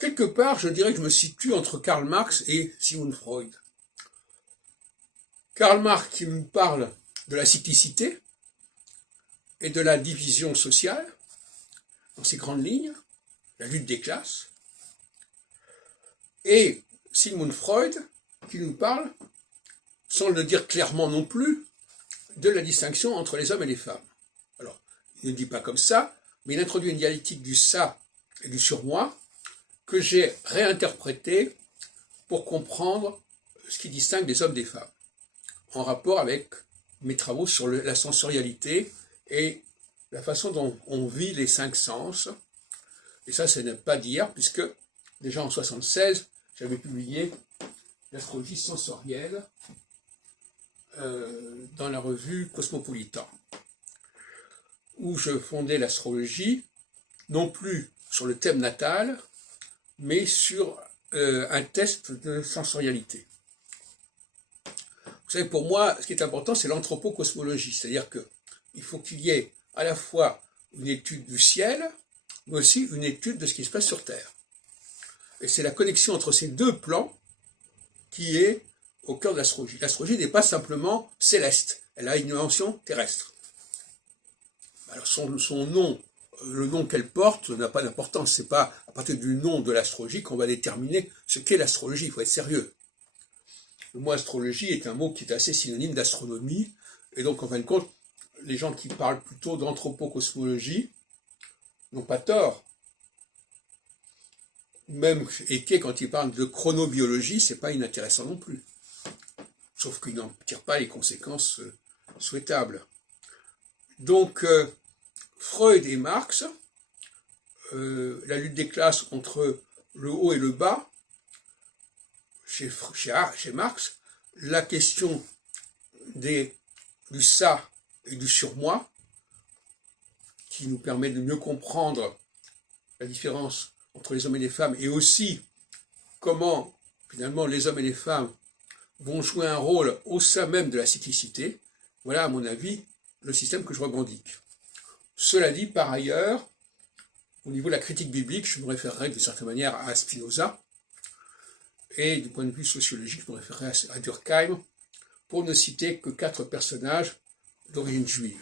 quelque part, je dirais que je me situe entre Karl Marx et Sigmund Freud. Karl Marx qui nous parle de la cyclicité et de la division sociale, dans ses grandes lignes, la lutte des classes, et Sigmund Freud qui nous parle, sans le dire clairement non plus, de la distinction entre les hommes et les femmes. Alors, il ne dit pas comme ça, mais il introduit une dialectique du ça et du surmoi que j'ai réinterprété pour comprendre ce qui distingue les hommes des femmes, en rapport avec mes travaux sur la sensorialité et la façon dont on vit les 5 sens. Et ça, ce n'est pas d'hier, puisque déjà en 1976, j'avais publié l'astrologie sensorielle dans la revue Cosmopolitan, où je fondais l'astrologie, non plus sur le thème natal, mais sur un test de sensorialité. Vous savez, pour moi, ce qui est important, c'est l'anthropocosmologie, c'est-à-dire qu'il faut qu'il y ait à la fois une étude du ciel, mais aussi une étude de ce qui se passe sur Terre. Et c'est la connexion entre ces deux plans qui est au cœur de l'astrologie. L'astrologie n'est pas simplement céleste, elle a une dimension terrestre. Alors son nom, le nom qu'elle porte n'a pas d'importance, c'est pas à partir du nom de l'astrologie qu'on va déterminer ce qu'est l'astrologie, il faut être sérieux. Le mot astrologie est un mot qui est assez synonyme d'astronomie, et donc en fin de compte, les gens qui parlent plutôt d'anthropocosmologie n'ont pas tort. Même Eke, quand il parle de chronobiologie, c'est pas inintéressant non plus. Sauf qu'il n'en tire pas les conséquences souhaitables. Donc, Freud et Marx, la lutte des classes entre le haut et le bas, chez Marx, la question du ça et du surmoi, qui nous permet de mieux comprendre la différence entre les hommes et les femmes, et aussi comment, finalement, les hommes et les femmes vont jouer un rôle au sein même de la cyclicité. Voilà, à mon avis, le système que je revendique. Cela dit, par ailleurs, au niveau de la critique biblique, je me référerai d'une certaine manière à Spinoza, et du point de vue sociologique, je me référerai à Durkheim, pour ne citer que 4 personnages d'origine juive.